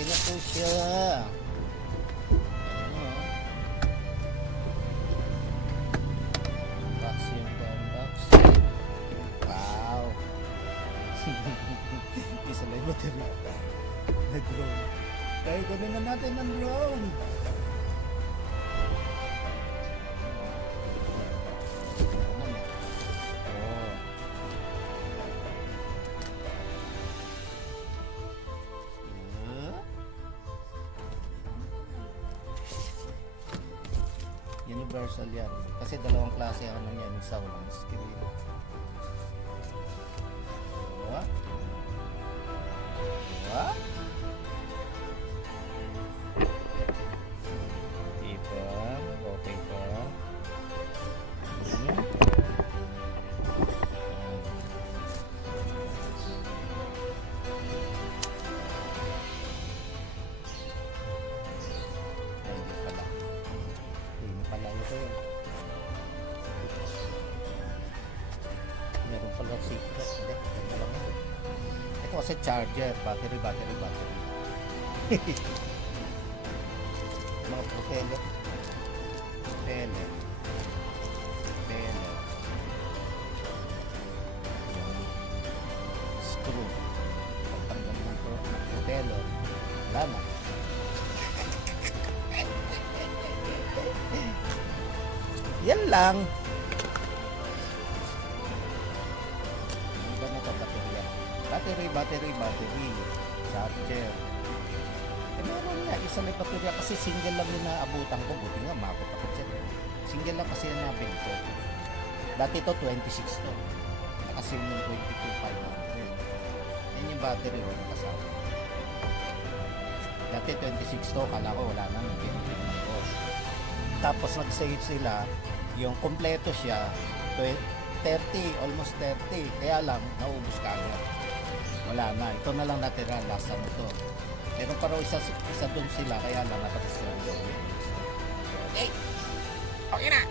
Okay na po siya. Ano? Unboxing the unboxing. Wow. Isa lang yung battery. Nag-drone. Kaya gawin na natin ng drone. Universal yan. Kasi dalawang klase ang ano yan. Isa walang screen. Diba? Diba? Diba? Okay pa. Meron pala secret. Hindi, lang. Ito kasi charger, battery. Mga propeller. Screw. Pagtanggal ng propeller. Wala na. Yan lang. Iba na ito baterya. Battery. Charger. Eh meron nga, isa na baterya kasi single lang yung naabutan ko. Buti nga, mabot ako dyan. Single lang kasi yung nabili ko. Dati ito 26 to. Kasi yung 22,500. Yan yung battery ko nakasama. Dati 26 to, kala ko wala na. Pinipin ko. Tapos nag-save sila, yung kompleto siya, 30, almost 30. Kaya lang, naubos ka agad. Wala na. Ito na lang natira, last ano to. Pero parang isa dun sila, kaya lang natapos sila. Okay! Okay na!